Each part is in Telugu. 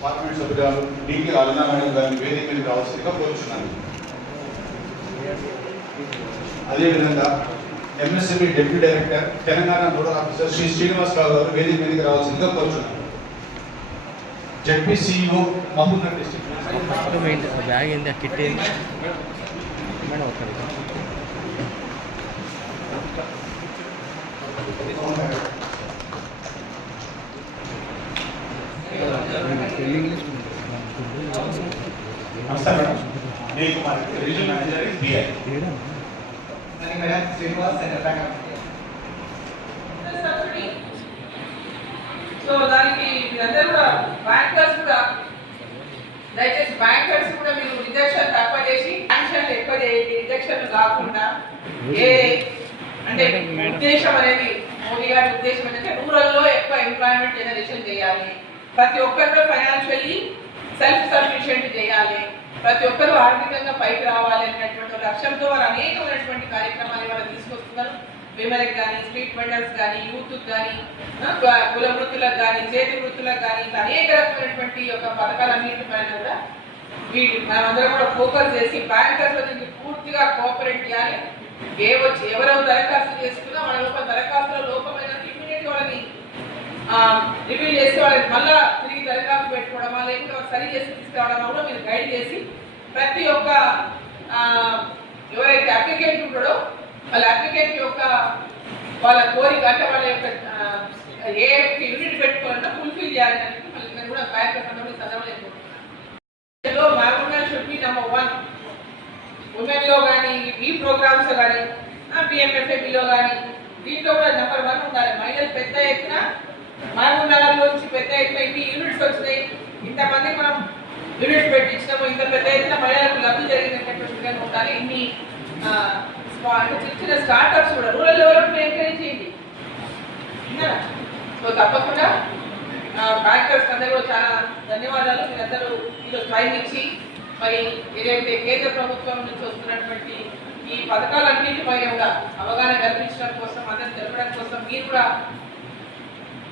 పార్లమెంట్ సభ్యురాలు డికి అరుణ మేడం గారిని వేదిక మీదకి రావాల్సిందిగా కోరుచున్నాను అదేవిధంగా MSME deputy director Telangana nodal officer Shri Srinivasarao గారు వేదిక మీదకి రావాల్సిందిగా కోరుచున్నాను. జడ్పీ సిఇఓ మహబూబ్నగర్ డిస్ట్రిక్ట్ మొత్తం ఆ బ్యాగ్ ఏంటి ఆ కిట్ మేడం సో దానికి మీరందరూ కూడా బ్యాంకర్స్ కూడా దయచేసి బ్యాంకర్స్ కూడా మీరు రిజెక్షన్ తక్కువ చేసి శాంక్షన్లు ఎక్కువ చేయండి రిజెక్షన్ కాకుండా ఏ అంటే ఉద్దేశం అనేది మోడీ గారి ఉద్దేశం ఏంటంటే రూరల్లో ఎక్కువ ఎంప్లాయ్మెంట్ జనరేషన్ చేయాలి. ప్రతి ఒక్కరు ఫైనాన్షియల్లీ సెల్ఫ్ సఫిషియెంట్ చేయాలి. ప్రతి ఒక్కరూ ఆర్థికంగా పైకి రావాలి అనేటువంటి లక్ష్యంతో వారు అనేకమైనటువంటి కార్యక్రమాలు ఇవాళ తీసుకొస్తున్నారు. విమెన్కి కానీ స్ట్రీట్ వెండర్స్ కానీ యూత్ కానీ కుల వృత్తులకు కానీ చేతి వృత్తులకు కానీ ఇట్లా అనేక రకమైనటువంటి యొక్క పథకాలన్నింటి పైన కూడా వీటి మనమందరం కూడా ఫోకస్ చేసి బ్యాంకర్స్ పూర్తిగా కోఆపరేట్ చేయాలి. ఏ వచ్చి ఎవరెవరు దరఖాస్తు చేసుకున్నా వాళ్ళ లోపల దరఖాస్తులో లోపమైన ఇమీడియట్ వాళ్ళని వాళ్ళని వాళ్ళకి మళ్ళా తిరిగి దరఖాస్తు పెట్టుకోవడమా లేకపోతే వాళ్ళు సరి చేసి తీసుకురావడమా కూడా మీరు గైడ్ చేసి ప్రతి ఒక్క ఎవరైతే అప్లికెంట్ ఉంటాడో వాళ్ళ అప్లికెంట్ యొక్క వాళ్ళ కోరిక అంటే వాళ్ళ యొక్క ఏ యూనిట్ పెట్టుకోవాలన్నా ఫుల్ఫిల్ చేయాలని మళ్ళీ కూడా కార్యక్రమంలో చదవలేదు మామూలుగా షుడ్ బి నెంబర్ వన్. ఉమెన్లో కానీ ఈ ప్రోగ్రామ్స్ కానీ బిఎంఎఫ్ఏబిలో కానీ దీంట్లో కూడా నెంబర్ వన్ ఉండాలి. మహిళలు పెద్ద ఎత్తున మహబూబ్ నగర్ నుంచి పెద్ద ఎత్తున ఇన్ని యూనిట్స్ వచ్చినాయి. ఇంతమంది మనం యూనిట్స్ పెట్టించినాము. ఇంత పెద్ద ఎత్తున మహిళలకు లబ్ధి జరిగినటువంటి విధంగా ఉండాలి. ఇన్ని చిన్న చిన్న స్టార్ట్అప్స్ కూడా రూరల్ డెవలప్మెంట్ ఎంకరేజ్ చేయండి. సో తప్పకుండా బ్యాంకర్స్ అందరూ చాలా ధన్యవాదాలు. మీరందరూ ఈరోజు టైం ఇచ్చి మరి ఏదైతే కేంద్ర ప్రభుత్వం నుంచి వస్తున్నటువంటి ఈ పథకాలన్నింటిపైన కూడా అవగాహన కల్పించడం కోసం అందరిని తెలపడం కోసం మీరు కూడా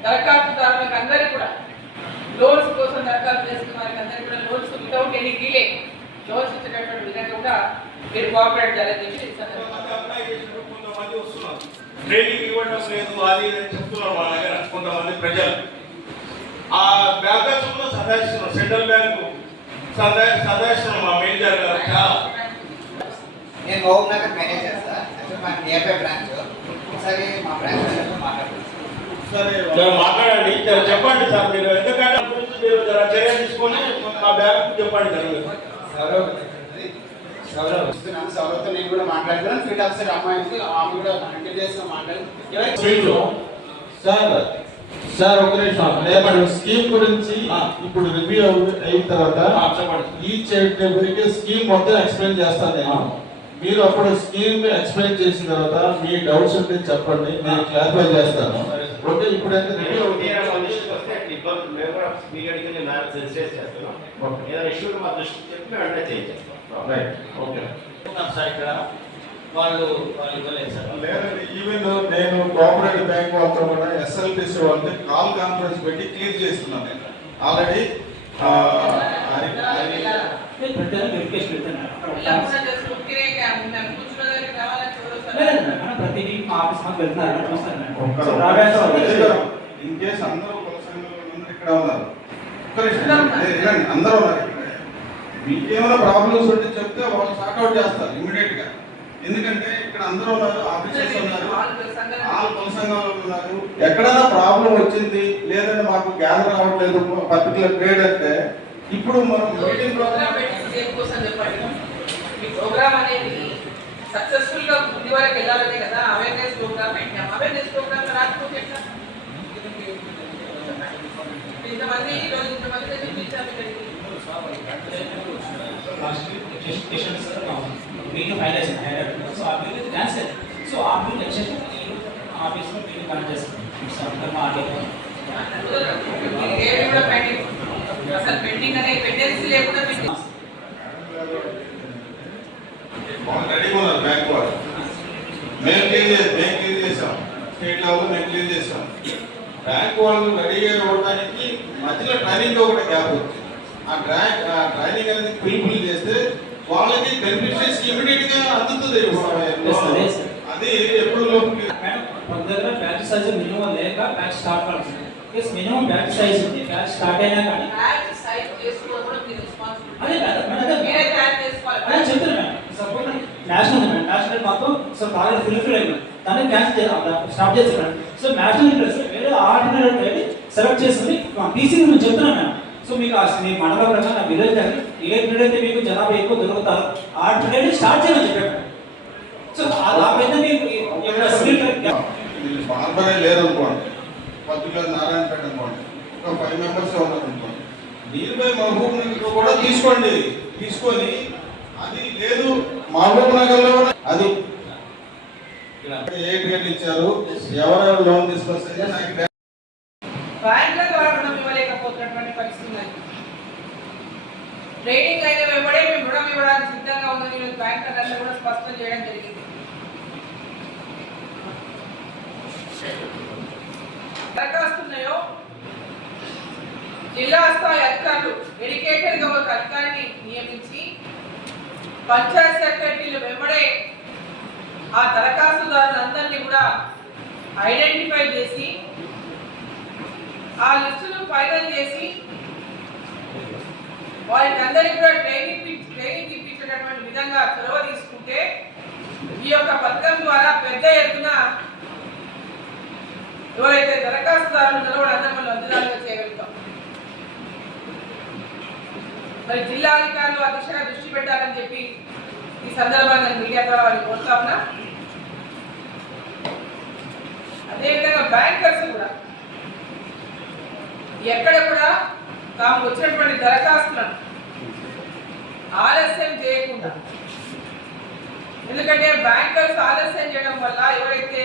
దరఖాస్తుదారులకు అందరికీ కూడా లోన్స్ కోసం దరఖాస్తు చేసుకున్న వారికి అందరికీ కూడా loans without any delay loans ఇచ్చేటటువంటి విధంగా కూడా మీరు కోఆపరేట్ చేయాలని చెప్పి ట్రైనింగ్ ఇవ్వడం లేదు అది చెప్తున్నారు మా దగ్గర కొంతమంది ప్రజలు. ఆ బ్యాంకర్స్ కూడా సదాయిస్తున్నారు సెంట్రల్ బ్యాంకు సదా సదాయిస్తున్నారు మా మేనేజర్ గారు చాలా. నేను మహబూబ్ నగర్ మేనేజర్ సార్ మా నియర్ బై బ్రాంచ్. ఒకసారి మా బ్రాంచ్ మాట్లాడుతున్నాను మాట్లాడండి. చెప్పండి సార్ మీరు. ఎందుకంటే మీరు చర్య తీసుకొని మా బ్యాంకు చెప్పండి సార్ సౌరవ్తో నేను కూడా మాట్లాడుతున్నాను. ఫీల్డ్ ఆఫీసర్ అమ్మాయికి ఆమె కూడా స్పీడ్లో సార్ సార్ ఒక నిమిషం స్కీమ్ గురించి ఇప్పుడు రివ్యూ అయిన తర్వాత ఈచ్ ఎవరికి స్కీమ్ మొత్తం ఎక్స్ప్లెయిన్ చేస్తాను నేను. మీరు అప్పుడు స్కీమ్ ఎక్స్ప్లెయిన్ చేసిన తర్వాత మీ డౌట్స్ ఉంటే చెప్పండి. నేను క్లారిఫై చేస్తాను. రివ్యూ అవుతుంది ఇబ్బందులు మేము కూడా పీరియడ్కి నేను సెన్సేస్ చేస్తున్నాం. ఏదైనా ఇష్యూ మా దృష్టికి చెప్పి మేము వెంటనే చేయించేస్తాం రైట్. ఓకే. సార్ ఇక్కడ. వాళ్ళు వాళ్ళు ఇవ్వలేదు సార్. లేదండి ఈవెన్ నేను కోఆపరేటివ్ బ్యాంక్ వాళ్ళతో కూడా ఎస్ఎల్పిసి వాళ్ళతో కాల్ కాన్ఫరెన్స్ పెట్టి క్లియర్ చేస్తున్నాను నేను. ఆల్రెడీ వెరిఫికేషన్ లేదు మేడం. ప్రతి వీక్ మా ఆఫీస్ మాకు వెళ్తున్నారు చూస్తాను ఇన్ కేసు అందరూ ఇక్కడ ఉన్నారు. ఒక్క నిమిషం. ఏ, ఇలాంటి అందరూ ఉన్నారు ఇక్కడ. మీకు ఏమైనా ప్రాబ్లమ్స్ ఉంటే చెప్తే వాళ్ళు సార్ట్అవుట్ చేస్తారు ఇమీడియట్గా. ఎందుకంటే ఇక్కడ అందరూ ఉన్నారు ఆఫీసర్స్ ఉన్నారు. ఆల్ కుల సంఘంలో ఉన్నారు. ఎక్కడైనా ప్రాబ్లం వచ్చింది లేదంటే మాకు గ్యాదర్ అవ్వట్లేదు పర్టికులర్ ట్రేడ్ అంటే ఇప్పుడు మనం మీటింగ్ ప్రోగ్రామ్ అనేది సక్సెస్ఫుల్ గా ముందు వరకు వెళ్ళాలనే కదా అవేర్నెస్ ప్రోగ్రామ్ పెట్టాం అవేర్నెస్ ప్రోగ్రామ్ రాకపోతే ఎట్లా ఇంతమంది ఈ రోజు ఇంతమంది దగ్గర పిలిచాము ఇక్కడికి last station sir meeting finalise है सो आप लोग कैंसिल सो आप लोग नेक्स्ट ऑफिस में मीटिंग करना चाहिए सर कर में आगे ఏమి కూడా పెండింగ్ అసలు పెండింగ్ అనే పెండెన్సీ లేకుండా మీకు వాళ్ళు రెడీగా ఉన్నారు బ్యాంక్ వాళ్ళు మేము క్లియర్ చేసి. మేము స్టేట్ లెవెల్లో మేము క్లియర్ చేసాం బ్యాంక్ వాళ్ళు రెడీ అవ్వడానికి మధ్యలో ట్రైనింగ్ ఒకటి గ్యాప్ వచ్చింది ఆ ఆ ట్రైనింగ్ అనేది ఫుల్ఫిల్ చేస్తే వాళ్ళకి బెనిఫిషియర్స్ ఇమీడియట్గా అందుతుంది. అది ఎప్పుడు దగ్గర బ్యాచ్ సైజ్ మినిమం లేక బ్యాచ్ స్టార్ట్ కావాల్సింది ఎస్ మినిమం బ్యాచ్ సైజ్ ఉంది. బ్యాచ్ స్టార్ట్ అయినా కానీ బ్యాచ్ సైజ్ చేసుకోవడం మీ రెస్పాన్సిబిలిటీ అదే కాదు మేడం అదే మీరే తయారు చేసుకోవాలి అదే చెప్తున్నా మేడం సపోజ్ ఉంది మేడం. నేషనల్ మాకు సో బాగా ఫుల్ఫిల్ అయిపోయింది దాన్ని క్యాన్సిల్ చేయాలి స్టాప్ చేసి సో నేషనల్ ఇంట్రెస్ట్ వేరే ఆర్డినరీ అనేది సెలెక్ట్ చేసుకుని టీసీ నేను చెప్తున్నాను మేడం. సో మీకు మీ మండల ప్రకారం నా విలేజ్ కానీ విలేజ్ అయితే మీకు జనాభా ఎక్కువ దొరుకుతారు. ఆర్డినరీ స్టార్ట్ చేయమని చెప్పాను సో ఆ పెద్ద మీకు ఈ యొక్క సివిల్ వీళ్ళు బార్బరే లేరు అనుకోండి. పర్టికులర్ నారాయణపేట అనుకోండి. ఒక ఫైవ్ మెంబర్స్ ఉన్నారు అనుకోండి దీనిపై మహబూబ్ నగర్ కూడా తీసుకోండి. తీసుకొని అది లేదు. మహబూబ్ నగర్లో కూడా అది. ఏ గ్రేడ్ ఇచ్చారు? ఎవరెవరు లోన్ తీసుకొస్తే నాకు బ్యాంకుల ద్వారా రుణం ఇవ్వలేకపోతున్నటువంటి పరిస్థితి ట్రైనింగ్ అయిన వెంబడే మేము రుణం ఇవ్వడానికి సిద్ధంగా ఉందని ఈరోజు కూడా స్పష్టం చేయడం జరిగింది. దరఖాస్తున్నాయో జిల్లా స్థాయి అధికారులు డెడికేటెడ్గా ఒక అధికారిని నియమించి పంచాయత్ సెక్రటరీలు వెంబడే ఆ దరఖాస్తుదారులందరినీ కూడా ఐడెంటిఫై చేసి ఆ లిస్టును ఫైనల్ చేసి వారికి అందరికీ కూడా ట్రైనింగ్ ట్రైనింగ్ ఇప్పించేటటువంటి విధంగా చొరవ తీసుకుంటే ఈ యొక్క పథకం ద్వారా పెద్ద ఎత్తున ఎవరైతే దరఖాస్తుదారులు నిలబడి వాళ్ళందరూ మనం లబ్ధిదారులుగా చేయగలుగుతాం. మరి జిల్లా అధికారులు ఆ దిశగా దృష్టి పెట్టాలని చెప్పి ఈ సందర్భంగా నేను మీడియా ద్వారా వారిని కోరుతా ఉన్నా. అదేవిధంగా బ్యాంకర్స్ కూడా ఎక్కడ కూడా తాము వచ్చినటువంటి దరఖాస్తులను ఆలస్యం చేయకుండా ఎందుకంటే బ్యాంకర్స్ ఆలస్యం చేయడం వల్ల ఎవరైతే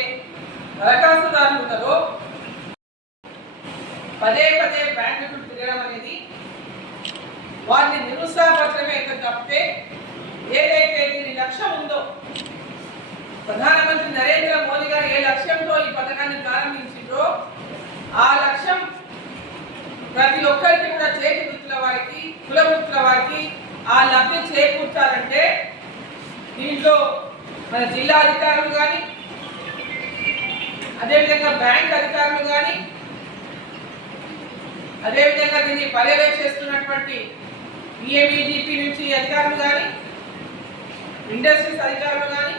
దరఖాస్తుదారులు ఉన్నారో పదే పదే బ్యాంకు తిరగడం అనేది వారిని నిరుత్సాహపరచడమే. ఎంత తప్పితే ఏదైతే దీని లక్ష్యం ఉందో ప్రధానమంత్రి నరేంద్ర మోదీ గారు ఏ లక్ష్యంతో ఈ పథకాన్ని ప్రారంభించిందో ఆ లక్ష్యం ప్రతి ఒక్కరికి కూడా చేతి వృత్తుల వారికి కుల వృత్తుల వారికి ఆ లబ్ధి చేకూర్చాలంటే దీంట్లో మన జిల్లా అధికారులు కానీ అదేవిధంగా బ్యాంక్ అధికారులు కానీ అదేవిధంగా దీన్ని పర్యవేక్షిస్తున్నటువంటి పిఎంఈడిపి నుంచి అధికారులు కానీ ఇండస్ట్రీస్ అధికారులు కానీ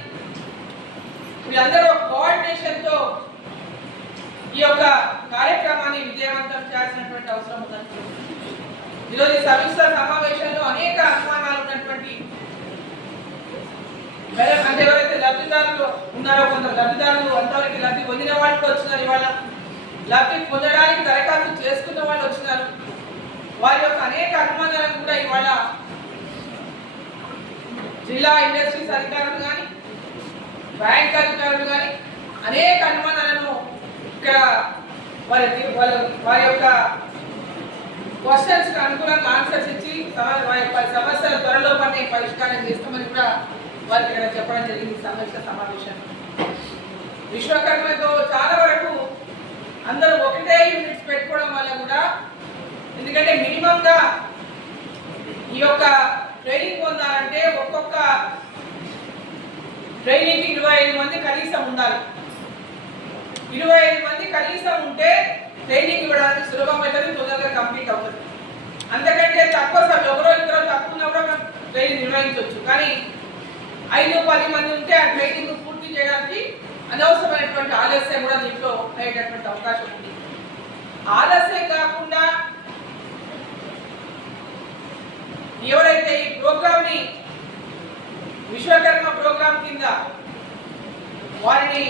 వీళ్ళందరూ కోఆర్డినేషన్తో ఈ యొక్క కార్యక్రమాన్ని విజయవంతం చేయాల్సినటువంటి అవసరం ఉందని ఈరోజు సమీక్ష సమావేశంలో అనేక అనుమానాలు ఉన్నటువంటి అంటే ఎవరైతే లబ్ధిదారులు ఉన్నారో కొందరు లబ్ధిదారులు అంతవరకు లబ్ధి పొందిన వాళ్ళు వచ్చినారు ఇవాళ లబ్ధి పొందడానికి దరఖాస్తు చేసుకున్న వాళ్ళు వచ్చినారు. వారి యొక్క అనేక అనుమానాలను కూడా ఇవాళ జిల్లా ఇండస్ట్రీస్ అధికారులు కానీ బ్యాంక్ అధికారులు కానీ అనేక అనుమానాలను ఇక్కడ వారి వాళ్ళ వారి యొక్క క్వశ్చన్స్కి అనుకూలంగా ఆన్సర్స్ ఇచ్చి వారి యొక్క సమస్యల త్వరలో పని పరిష్కారం చేస్తామని కూడా వారికి ఇక్కడ చెప్పడం జరిగింది సమస్య సమావేశం. విశ్వకర్మతో చాలా వరకు అందరూ ఒకటే యూనిట్స్ పెట్టుకోవడం వల్ల కూడా ఎందుకంటే మినిమంగా ఈ యొక్క ట్రైనింగ్ పొందాలంటే ఒక్కొక్క ట్రైనింగ్ ఇరవై ఐదు మంది కనీసం ఉండాలి. ఇరవై ఐదు మంది కనీసం ఉంటే ట్రైనింగ్ ఇవ్వడానికి సులభమవుతుంది తొందరగా కంప్లీట్ అవుతుంది. అంతకంటే తక్కువ సమయం ఒకరో ఇద్దరు తక్కువ కూడా మనం ట్రైనింగ్ నిర్వహించవచ్చు. కానీ ఐదు పది మంది ఉంటే ఆ ట్రైనింగ్ పూర్తి చేయడానికి అనవసరమైనటువంటి ఆలస్యం కూడా దీంట్లో అయ్యేటటువంటి అవకాశం ఉంది. ఆలస్యం కాకుండా ఎవరైతే ఈ ప్రోగ్రామ్ని విశ్వకర్మ ప్రోగ్రామ్ కింద వారిని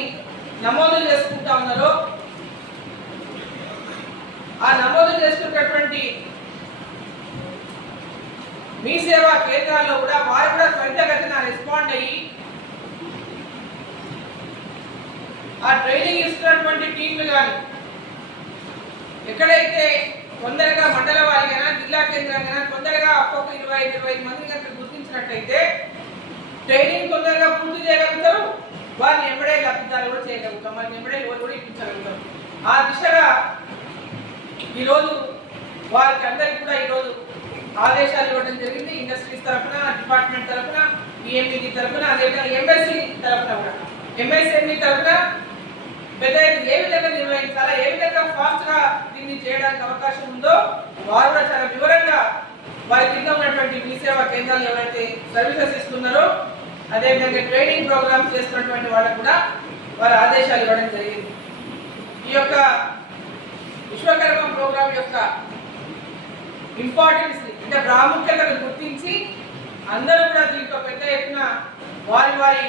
నమోదు చేసుకుంటా ఉన్నారో ఆ నమోదు చేసుకున్నటువంటి మీ సేవా కేంద్రాల్లో కూడా వారు కూడా త్వరితగతిన రెస్పాండ్ అయ్యి ఆ ట్రైనింగ్ ఇస్తున్నటువంటి టీంలు కానీ ఎక్కడైతే తొందరగా మండల వారికైనా జిల్లా కేంద్రంగా తొందరగా ఒక్కొక్క ఇరవై ఇరవై మంది మందిని కనుక గుర్తించినట్టయితే ట్రైనింగ్ తొందరగా పూర్తి చేయగలుగుతారు. వారిని ఎంబడే లబ్ధిదారులు కూడా చేయగలుగుతాం వారిని ఎంబడే లోన్ కూడా ఇప్పించగలుగుతాం ఆ దిశగా ఈరోజు వారికి అందరికీ కూడా ఈరోజు ఆదేశాలు ఇవ్వడం జరిగింది. ఇండస్ట్రీస్ తరఫున డిపార్ట్మెంట్ తరఫున ఈఎంఈడి తరఫున అదేవిధంగా ఎంఎస్సి తరఫున కూడా. ఎంఎస్ఎంఈ తరఫున పెద్ద ఏ విధంగా నిర్వహించాలా ఏ విధంగా ఫాస్ట్గా దీన్ని చేయడానికి అవకాశం ఉందో వారు కూడా చాలా వివరంగా వారి కింద ఉన్నటువంటి మీ సేవా కేంద్రాలు ఎవరైతే సర్వీసెస్ ఇస్తున్నారో అదేవిధంగా ట్రైనింగ్ ప్రోగ్రామ్స్ చేస్తున్నటువంటి వాళ్ళకు కూడా వారి ఆదేశాలు ఇవ్వడం జరిగింది. ఈ యొక్క విశ్వకర్మ ప్రోగ్రామ్ యొక్క ఇంపార్టెన్స్ అంటే ప్రాముఖ్యతను గుర్తించి అందరూ కూడా దీంట్లో పెద్ద ఎత్తున వారి వారి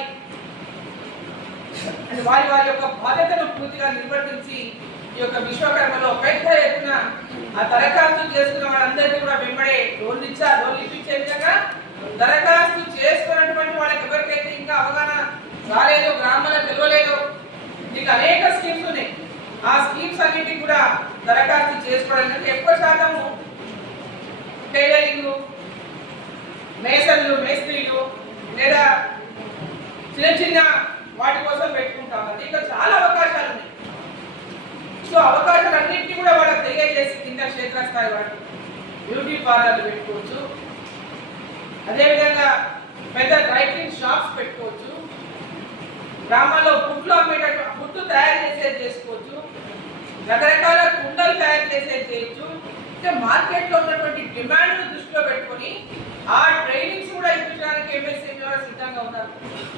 అంటే వారి వారి యొక్క బాధ్యతను పూర్తిగా నిర్వర్తించి ఈ యొక్క విశ్వకర్మలో పెద్ద ఎత్తున ఆ దరఖాస్తు చేసుకున్న వాళ్ళందరికీ కూడా వెంబడే లోన్లు ఇచ్చా లోన్లు ఇప్పించే విధంగా దరఖాస్తు చేసుకున్నటువంటి వాళ్ళకి ఎవరికైతే ఇంకా అవగాహన రాలేదు గ్రామాలకు పిలవలేదు మీకు అనేక స్కీమ్స్ ఉన్నాయి. ఆ స్కీమ్స్ అన్నిటికి కూడా దరఖాస్తు చేసుకోవడానికి ఎక్కువ శాతము టైలరింగ్ మేసన్లు మేస్త్రీలు లేదా చిన్న చిన్న వాటి కోసం పెట్టుకుంటాం ఇంకా చాలా అవకాశాలు ఉన్నాయి సో అవకాశాలన్నింటినీ కూడా వాళ్ళకి తెలియజేసి కింద క్షేత్రస్థాయి వాటి బ్యూటీ పార్లర్లు పెట్టుకోవచ్చు. అదేవిధంగా పెద్ద డ్రై క్లీన్ షాప్స్ పెట్టుకోవచ్చు. గ్రామాల్లో పుట్లు అమ్మేటట్టు పుట్టు తయారు చేసేది చేసుకోవచ్చు. రకరకాల కుండలు తయారు చేసేది చేయొచ్చు. అంటే మార్కెట్లో ఉన్నటువంటి డిమాండ్ దృష్టిలో పెట్టుకొని ఆ ట్రైనింగ్స్ కూడా ఇప్పించడానికి ఎంఎస్సీ కూడా సిద్ధంగా ఉన్నారు.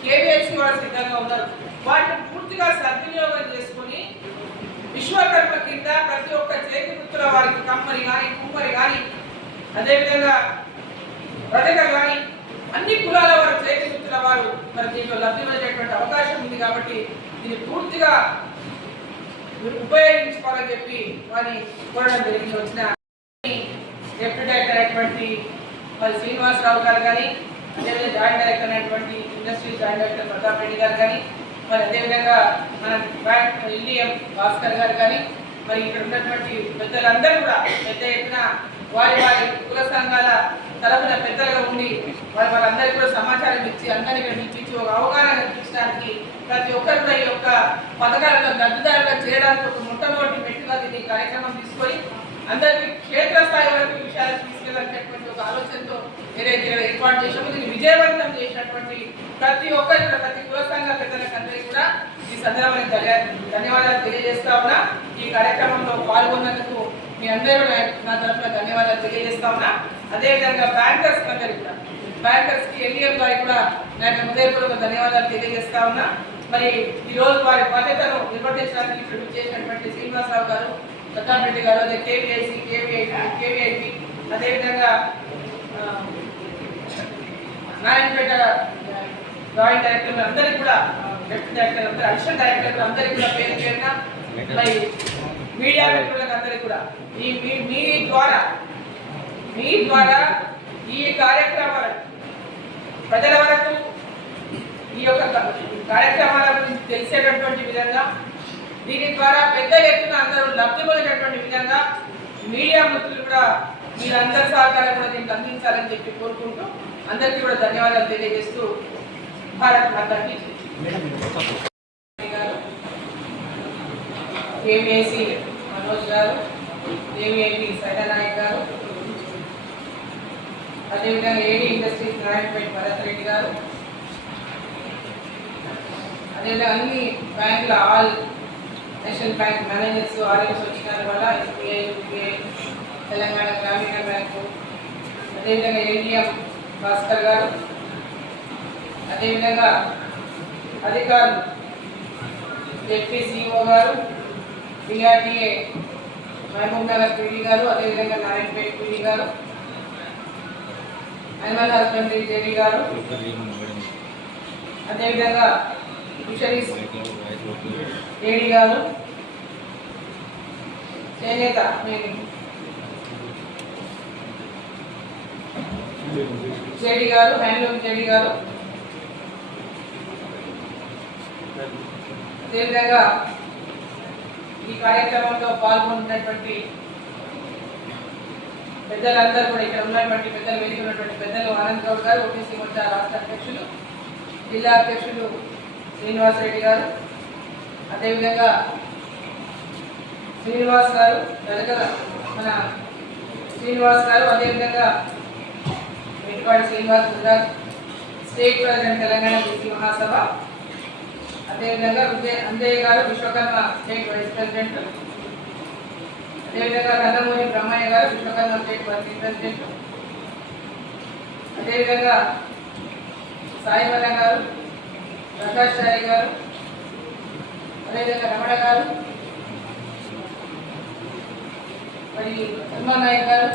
కేవీఎస్సీ కూడా సిద్ధంగా ఉన్నారు. వాటిని పూర్తిగా సద్వినియోగం చేసుకొని విశ్వకర్మ కింద ప్రతి ఒక్క చేతి వృత్తుల వారికి కమ్మరి కానీ కుమ్మరి కానీ అదేవిధంగా రజక కానీ అన్ని కులాల వారు చేతి వృత్తుల వారు మరి దీంట్లో లభ్యమయ్యేటువంటి అవకాశం ఉంది కాబట్టి దీన్ని పూర్తిగా ఉపయోగించుకోవాలని చెప్పి వారిని కోరడం జరిగింది. వచ్చిన డెప్యూటీ డైరెక్టర్ అయినటువంటి మరి శ్రీనివాసరావు గారు కానీ అదేవిధంగా జాయింట్ డైరెక్టర్ అయినటువంటి industries joint director Pratap Reddy గారు కానీ మరి అదేవిధంగా మన బ్యాంక్ ఎల్డిఎం భాస్కర్ గారు కానీ మరి ఇక్కడ ఉన్నటువంటి పెద్దలందరూ కూడా పెద్ద ఎత్తున వారి వారి కుల సంఘాల తరఫున పెద్దలుగా ఉండి వారి వాళ్ళందరికీ కూడా సమాచారం ఇచ్చి అందరినీ ఇక్కడ ఇచ్చి ఒక అవగాహన కల్పించడానికి ప్రతి ఒక్కరు కూడా ఈ యొక్క పథకాలను లబ్ధిదారులుగా చేయడానికి ఒక మొట్టమొదటి మెట్టుగా దీన్ని కార్యక్రమం తీసుకొని అందరికీ క్షేత్రస్థాయి వరకు విషయాలు తీసుకెళ్ళాలనేటువంటి ఒక ఆలోచనతో ఏదైతే ఏర్పాటు చేసామో దీన్ని విజయవంతం చేసినటువంటి ప్రతి ఒక్కరి ప్రతి కుల సంఘ పెద్దలకు అందరికీ కూడా ఈ సందర్భంగా ధన్యవాదాలు తెలియజేస్తా ఉన్నా. ఈ కార్యక్రమంలో పాల్గొన్నందుకు మీ అందరూ నా- తరఫున ధన్యవాదాలు తెలియజేస్తా ఉన్నా. అదేవిధంగా బ్యాంకర్స్ అందరికీ కూడా బ్యాంకర్స్కి ఎన్డీఎం గారికి కూడా నాకు హృదయపూర్వక ధన్యవాదాలు తెలియజేస్తా ఉన్నా. మరి ఈ రోజు వారి బాధ్యతను నిర్వర్తించడానికి ఇక్కడ చేసినటువంటి శ్రీనివాసరావు గారు ప్రతాప్ రెడ్డి గారు అదే కేవీఐసి కేవీఐటి కేవీఐటి అదేవిధంగా నారాయణపేట జాయింట్ డైరెక్టర్ అందరికీ కూడా డెప్యూటీ డైరెక్టర్ అందరూ అడిషనల్ డైరెక్టర్ అందరికీ కూడా పేరు పేరున మీడియా వ్యక్తులకు అందరికీ కూడా ఈ మీ మీ ద్వారా మీ ద్వారా ఈ కార్యక్రమాలు ప్రజల వరకు ఈ యొక్క కార్యక్రమాల గురించి తెలిసేటటువంటి విధంగా దీని ద్వారా పెద్ద ఎత్తున అందరూ లబ్ధి పొందేటటువంటి విధంగా మీడియా మిత్రులు కూడా మీరందరి సహకారం కూడా దీనికి అందించాలని చెప్పి కోరుకుంటూ అందరికీ కూడా ధన్యవాదాలు తెలియజేస్తూ భారత్ మాతాకి ఏమిఏసి మనోజ్ గారు ఏమిఏపి సైతానాయక్ గారు అదేవిధంగా ఏడి ఇండస్ట్రీస్ నారాయణపేట భరత్ రెడ్డి గారు అదేవిధంగా అన్ని బ్యాంకుల all national bank managers RS వచ్చిన వల్ల ఎస్బీఐ యూపీఐ తెలంగాణ గ్రామీణ బ్యాంకు అదేవిధంగా ఏటీఎం భాస్కర్ గారు. అదేవిధంగా అధికారులు జెడ్పీ గారు డిఆర్డిఏ మహబూబ్ నగర్ పీడీ గారు అదేవిధంగా నారాయణపేట పీడీ గారు అనిమల్ హస్బెండరీ జేడీ గారు అదేవిధంగా ఫిషరీస్ ఏడి గారు చేనేత నేను జేడి గారు హ్యాండ్లూమ్ జేడి గారు. అదేవిధంగా ఈ కార్యక్రమంలో పాల్గొన్నటువంటి పెద్దలందరూ కూడా ఇక్కడ ఉన్నటువంటి పెద్దలు వేదిక ఉన్నటువంటి పెద్దలు ఆనంద్ గౌడ్ గారు ఓటీసీ మోర్చా రాష్ట్ర అధ్యక్షులు జిల్లా అధ్యక్షులు శ్రీనివాస్ రెడ్డి గారు. అదేవిధంగా శ్రీనివాస్ గారు వెనకల మన శ్రీనివాస్ గారు అదేవిధంగా Ventapati Srinivas Gujarat state president Telangana BC Mahasabha. అదేవిధంగా విజయ్ అంజయ్య గారు విశ్వకర్మ స్టేట్ వైస్ ప్రెసిడెంట్. అదేవిధంగా కందమూరి బ్రహ్మయ్య గారు విశ్వకర్మ స్టేట్ వర్కింగ్ ప్రెసిడెంట్. అదేవిధంగా సాయిమల్ల గారు ప్రకాష్ చారి గారు అదేవిధంగా రమణ గారు మరి హనుమాన్ నాయక్ గారు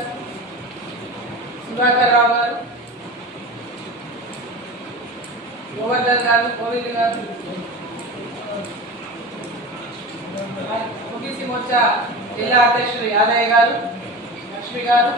సుధాకర్ రావు గారు గోవర్ధన్ గారు కోవింద్ గారు ముగిసి మోర్చా జిల్లా అధ్యక్షుడు యాదయ్య గారు లక్ష్మి గారు